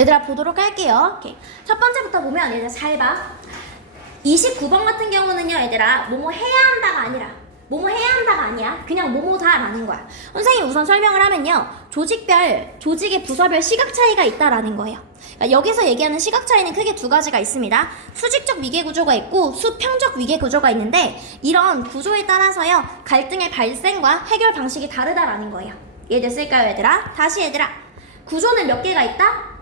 얘들아 보도록 할게요. 오케이. 첫 번째부터 보면 얘들아 잘 봐. 29번 같은 경우는요, 얘들아 뭐뭐 해야 한다가 아니라 뭐뭐 해야 한다가 아니야. 그냥 뭐뭐다라는 거야. 선생님 우선 설명을 하면요. 조직별, 조직의 부서별 시각 차이가 있다라는 거예요. 그러니까 여기서 얘기하는 시각 차이는 크게 두 가지가 있습니다. 수직적 위계 구조가 있고 수평적 위계 구조가 있는데 이런 구조에 따라서요. 갈등의 발생과 해결 방식이 다르다라는 거예요. 이해됐을까요, 얘들아? 다시 얘들아. 구조는 몇 개가 있다?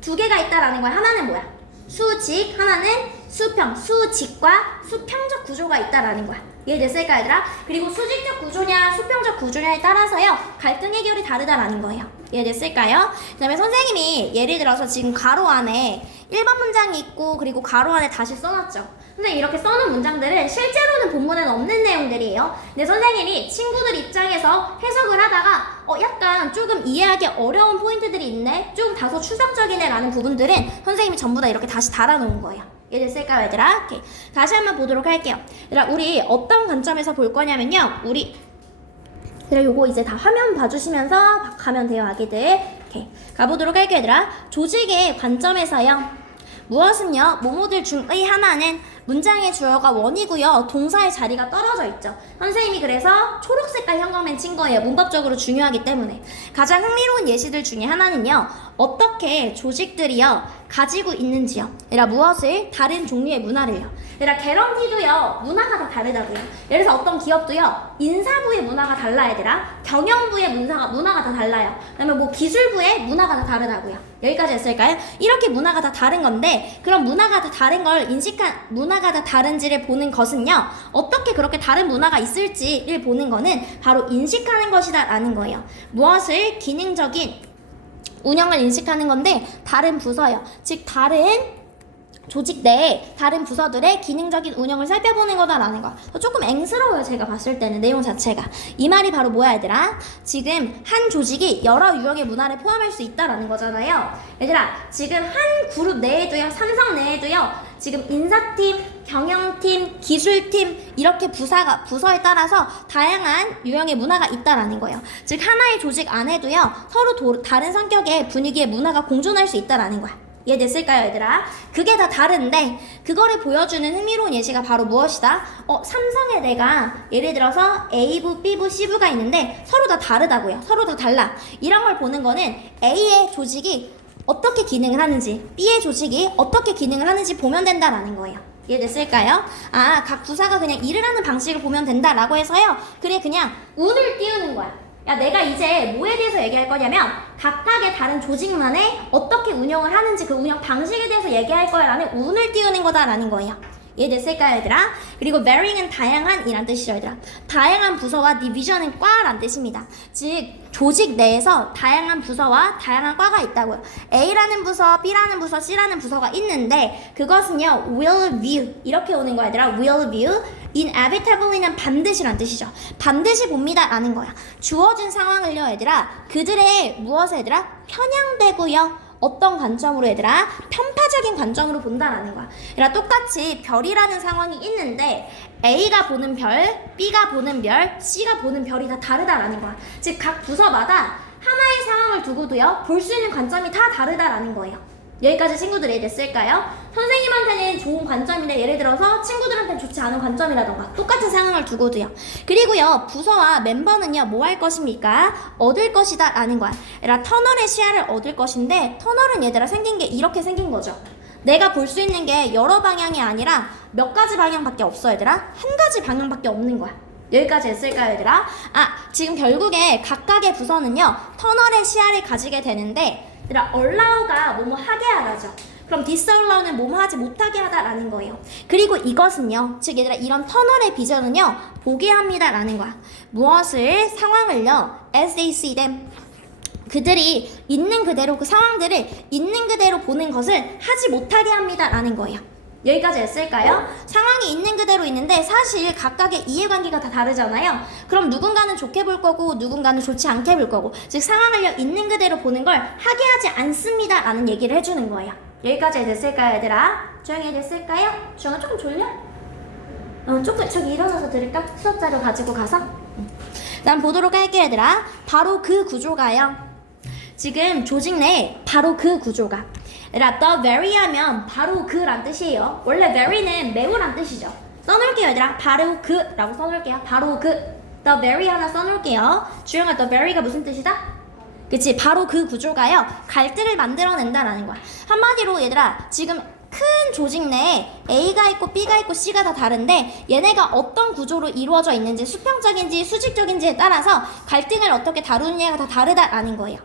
두 개가 있다라는 거야. 하나는 뭐야? 수직, 하나는 수평. 수직과 수평적 구조가 있다라는 거야. 이해됐을까 얘들아? 그리고 수직적 구조냐 수평적 구조냐에 따라서요 갈등 해결이 다르다라는 거예요. 이해됐을까요? 그 다음에 선생님이 예를 들어서 지금 가로 안에 1번 문장이 있고 그리고 가로 안에 다시 써놨죠. 선생님 이렇게 써놓은 문장들은 실제로는 본문에는 없는 내용들이에요. 근데 선생님이 친구들 입장에서 해석을 하다가 어 약간 조금 이해하기 어려운 포인트들이 있네, 좀 다소 추상적이네라는 부분들은 선생님이 전부 다 이렇게 다시 달아놓은 거예요. 이해됐을까요, 얘들아? 오케이. 다시 한번 보도록 할게요. 얘들아, 우리 어떤 관점에서 볼 거냐면요. 우리 얘들아, 요거 이제 다 화면 봐주시면서 가면 돼요, 아기들. 오케이. 가보도록 할게요, 얘들아. 조직의 관점에서요. 무엇은요? 모모들 중의 하나는 문장의 주어가 원이고요. 동사의 자리가 떨어져 있죠. 선생님이 그래서 초록색깔 형광펜 친 거예요. 문법적으로 중요하기 때문에. 가장 흥미로운 예시들 중에 하나는요. 어떻게 조직들이요. 가지고 있는지요. 얘라 무엇을? 다른 종류의 문화를요. 얘라 개런티도요. 문화가 다 다르다고요. 예를 들어서 어떤 기업도요. 인사부의 문화가 달라 얘들아. 경영부의 문화가, 문화가 다 달라요. 그다음에 뭐 기술부의 문화가 다 다르다고요. 여기까지 했을까요? 이렇게 문화가 다 다른 건데 그럼 문화가 다 다른 걸 인식한 문화 가 다 다른지를 보는 것은요. 어떻게 그렇게 다른 문화가 있을지를 보는 거는 바로 인식하는 것이다 라는 거예요. 무엇을 기능적인 운영을 인식하는 건데 다른 부서요. 즉 다른 조직 내에 다른 부서들의 기능적인 운영을 살펴보는 거다라는 거. 조금 앵스러워요, 제가 봤을 때는 내용 자체가. 이 말이 바로 뭐야, 얘들아? 지금 한 조직이 여러 유형의 문화를 포함할 수 있다라는 거잖아요. 얘들아, 지금 한 그룹 내에도요, 삼성 내에도요, 지금 인사팀, 경영팀, 기술팀 이렇게 부사가 부서에 따라서 다양한 유형의 문화가 있다라는 거예요. 즉 하나의 조직 안에도요 서로 도, 다른 성격의 분위기의 문화가 공존할 수 있다라는 거야. 이해됐을까요, 얘들아? 그게 다 다른데 그거를 보여주는 흥미로운 예시가 바로 무엇이다? 어, 삼성에 내가 예를 들어서 A부, B부, C부가 있는데 서로 다 다르다고요. 서로 다 달라. 이런 걸 보는 거는 A의 조직이 어떻게 기능을 하는지, B의 조직이 어떻게 기능을 하는지 보면 된다라는 거예요. 이해됐을까요? 아, 각 부사가 그냥 일을 하는 방식을 보면 된다라고 해서요. 그래, 그냥 운을 띄우는 거야. 야, 내가 이제 뭐에 대해서 얘기할 거냐면 각각의 다른 조직만에 어떻게 운영을 하는지 그 운영 방식에 대해서 얘기할 거야라는 운을 띄우는 거다라는 거예요. 이해됐을까요, 얘들아? 그리고 varying은 다양한 이란 뜻이죠, 얘들아. 다양한 부서와 division은 과란 뜻입니다. 즉, 조직 내에서 다양한 부서와 다양한 과가 있다고요. A라는 부서, B라는 부서, C라는 부서가 있는데 그것은요, will view 이렇게 오는 거야, 얘들아. will view inevitably는 반드시란 뜻이죠. 반드시 봅니다 라는 거야. 주어진 상황을요, 얘들아. 그들의 무엇에 얘들아? 편향되고요. 어떤 관점으로 얘들아 편파적인 관점으로 본다라는 거야. 얘들아 똑같이 별이라는 상황이 있는데 A가 보는 별, B가 보는 별, C가 보는 별이 다 다르다라는 거야. 즉 각 부서마다 하나의 상황을 두고도요 볼 수 있는 관점이 다 다르다라는 거예요. 여기까지 친구들 이해됐을까요? 선생님한테는 좋은 관점인데 예를 들어서 친구들한테는 좋지 않은 관점이라던가 똑같은 상황을 두고도요. 그리고요 부서와 멤버는요 뭐 할 것입니까? 얻을 것이다 라는 거야. 얘들아 터널의 시야를 얻을 것인데 터널은 얘들아 생긴 게 이렇게 생긴 거죠. 내가 볼 수 있는 게 여러 방향이 아니라 몇 가지 방향밖에 없어 얘들아. 한 가지 방향밖에 없는 거야. 여기까지 했을까요, 얘들아? 아, 지금 결국에 각각의 부서는요, 터널의 시야를 가지게 되는데, 얘들아, allow가 뭐뭐 하게 하다죠. 그럼 disallow는 뭐뭐 하지 못하게 하다라는 거예요. 그리고 이것은요, 즉 얘들아, 이런 터널의 비전은요, 보게 합니다라는 거야. 무엇을, 상황을요, as they see them. 그들이 있는 그대로 그 상황들을 있는 그대로 보는 것을 하지 못하게 합니다라는 거예요. 여기까지 했을까요? 상황이 있는 그대로 있는데 사실 각각의 이해관계가 다 다르잖아요. 그럼 누군가는 좋게 볼 거고 누군가는 좋지 않게 볼 거고 즉 상황을 있는 그대로 보는 걸 하게 하지 않습니다 라는 얘기를 해주는 거예요. 여기까지 됐을까요, 얘들아? 조용히 됐을까요? 주영아 조금 졸려? 어, 조금 저기 일어나서 들을까? 수업 자료 가지고 가서. 응. 난 보도록 할게요, 얘들아. 바로 그 구조가요. 지금 조직 내에 바로 그 구조가 얘들아 the very 하면 바로 그란 뜻이에요. 원래 very는 매우란 뜻이죠. 써놓을게요 얘들아. 바로 그라고 써놓을게요. 바로 그 the very 하나 써놓을게요. 주영아 the very가 무슨 뜻이다? 그치 바로 그 구조가요 갈등을 만들어낸다라는 거야 한마디로 얘들아 지금 큰 조직 내에 A가 있고 B가 있고 C가 다 다른데 얘네가 어떤 구조로 이루어져 있는지 수평적인지 수직적인지에 따라서 갈등을 어떻게 다루느냐가 다 다르다라는 거예요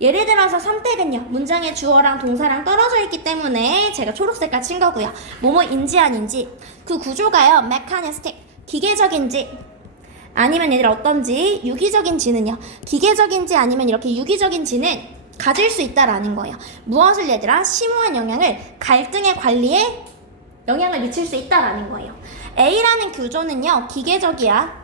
예를 들어서 선택은요 문장의 주어랑 동사랑 떨어져 있기 때문에 제가 초록색깔 친 거고요 뭐뭐인지 아닌지 그 구조가요 메카니스틱 기계적인지 아니면 얘들 어떤지 유기적인지는요. 기계적인지 아니면 이렇게 유기적인지는 가질 수 있다라는 거예요. 무엇을 얘들아 심오한 영향을 갈등의 관리에 영향을 미칠 수 있다라는 거예요. A라는 구조는요 기계적이야.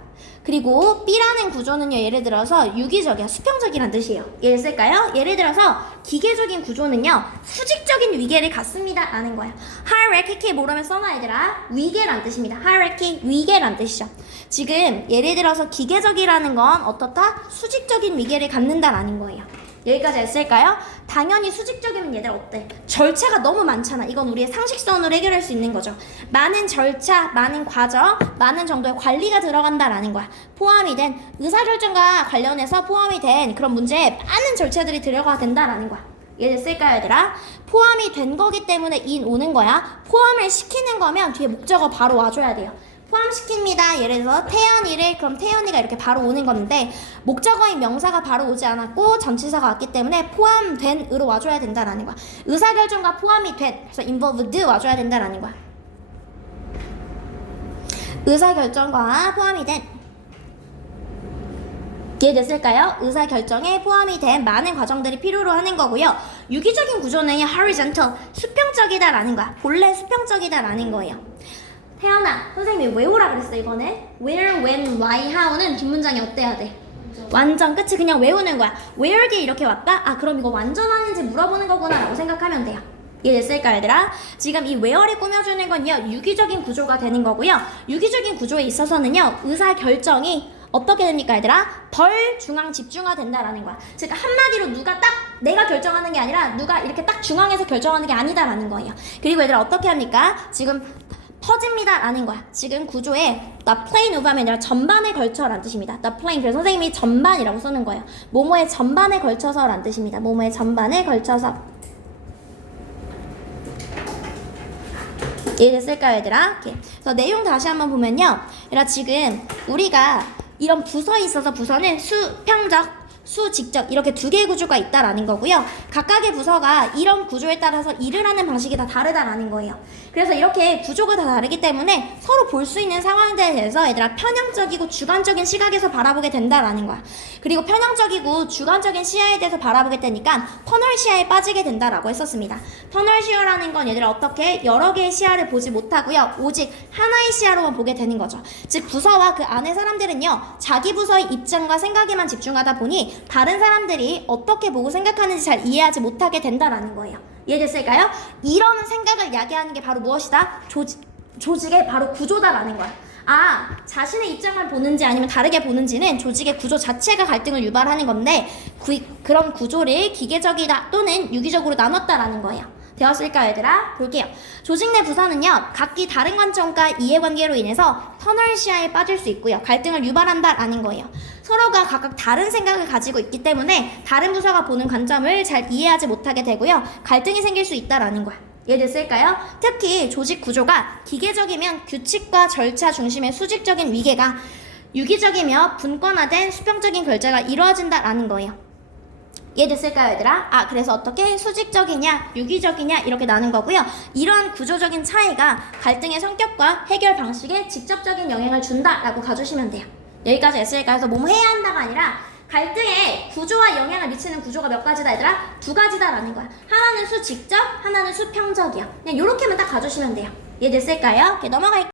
그리고 B라는 구조는요 예를 들어서 유기적이야 수평적이란 뜻이에요. 예를 쓸까요? 예를 들어서 기계적인 구조는요 수직적인 위계를 갖습니다 라는 거예요. hierarchy 모르면 써놔 얘들아 위계란 뜻입니다. hierarchy 위계란 뜻이죠. 지금 예를 들어서 기계적이라는 건 어떻다? 수직적인 위계를 갖는다라는 거예요. 여기까지 했을까요? 당연히 수직적이면 얘들 어때? 절차가 너무 많잖아. 이건 우리의 상식선으로 해결할 수 있는 거죠. 많은 절차, 많은 과정, 많은 정도의 관리가 들어간다라는 거야. 포함이 된 의사결정과 관련해서 포함이 된 그런 문제에 많은 절차들이 들어가야 된다라는 거야. 이해됐을까요, 얘들아? 포함이 된 거기 때문에 in 오는 거야. 포함을 시키는 거면 뒤에 목적어 바로 와줘야 돼요. 포함시킵니다. 예를 들어서 태연이를 그럼 태연이가 이렇게 바로 오는 건데 목적어인 명사가 바로 오지 않았고 전치사가 왔기 때문에 포함된으로 와줘야 된다라는 거야. 의사결정과 포함이 된 그래서 involved 와줘야 된다라는 거야. 의사결정과 포함이 된 이해됐을까요? 의사결정에 포함이 된 많은 과정들이 필요로 하는 거고요. 유기적인 구조는 horizontal, 수평적이다라는 거야. 본래 수평적이다라는 거예요. 태연아, 선생님이 왜 오라 그랬어 이거는? Where, when, why, how는 뒷문장이 어때야 돼? 완전 끝이 그냥 외우는 거야. Where 뒤에 이렇게 왔다? 아 그럼 이거 완전 아닌지 물어보는 거구나 라고 생각하면 돼요. 이해됐을까 얘들아? 지금 이 where를 꾸며주는 건요 유기적인 구조가 되는 거고요. 유기적인 구조에 있어서는요 의사 결정이 어떻게 됩니까 얘들아? 덜 중앙 집중화 된다라는 거야. 즉 한마디로 누가 딱 내가 결정하는 게 아니라 누가 이렇게 딱 중앙에서 결정하는 게 아니다라는 거예요. 그리고 얘들아 어떻게 합니까? 지금 퍼집니다 라는 거야. 지금 구조에 the plane of 하면 아니라 전반에 걸쳐 라는 뜻입니다. the plane 그래서 선생님이 전반이라고 쓰는 거예요. 모모의 전반에 걸쳐서 라는 뜻입니다. 모모의 전반에 걸쳐서 이해됐을까요, 얘들아? 오케이. 그래서 내용 다시 한번 보면요. 얘들아, 지금 우리가 이런 부서에 있어서 부서는 수평적, 수직적 이렇게 두 개의 구조가 있다라는 거고요. 각각의 부서가 이런 구조에 따라서 일을 하는 방식이 다 다르다라는 거예요. 그래서 이렇게 구조가 다 다르기 때문에 서로 볼 수 있는 상황에 대해서 얘들아 편향적이고 주관적인 시각에서 바라보게 된다라는 거야. 그리고 편향적이고 주관적인 시야에 대해서 바라보게 되니까 터널 시야에 빠지게 된다라고 했었습니다. 터널 시야라는 건 얘들아 어떻게 여러 개의 시야를 보지 못하고요. 오직 하나의 시야로만 보게 되는 거죠. 즉 부서와 그 안의 사람들은요. 자기 부서의 입장과 생각에만 집중하다 보니 다른 사람들이 어떻게 보고 생각하는지 잘 이해하지 못하게 된다라는 거예요. 이해됐을까요? 이런 생각을 야기하는 게 바로 무엇이다? 조직, 조직의 바로 구조다라는 거야. 아, 자신의 입장을 보는지 아니면 다르게 보는지는 조직의 구조 자체가 갈등을 유발하는 건데 구, 그런 구조를 기계적이다 또는 유기적으로 나눴다라는 거예요. 되었을까요, 얘들아? 볼게요. 조직 내 부서는요, 각기 다른 관점과 이해관계로 인해서 터널 시야에 빠질 수 있고요. 갈등을 유발한다라는 거예요. 서로가 각각 다른 생각을 가지고 있기 때문에 다른 부서가 보는 관점을 잘 이해하지 못하게 되고요. 갈등이 생길 수 있다라는 거야. 이해됐을까요? 특히 조직 구조가 기계적이면 규칙과 절차 중심의 수직적인 위계가 유기적이며 분권화된 수평적인 결제가 이루어진다라는 거예요. 이해됐을까요, 얘들아? 아, 그래서 어떻게 수직적이냐, 유기적이냐, 이렇게 나눈 거고요. 이러한 구조적인 차이가 갈등의 성격과 해결 방식에 직접적인 영향을 준다라고 가주시면 돼요. 여기까지 했을까요? 그래서 뭐뭐 해야 한다가 아니라 갈등의 구조와 영향을 미치는 구조가 몇 가지다, 얘들아? 두 가지다라는 거야. 하나는 수직적, 하나는 수평적이야. 그냥 이렇게만 딱 가주시면 돼요. 이해됐을까요? 넘어갈게요.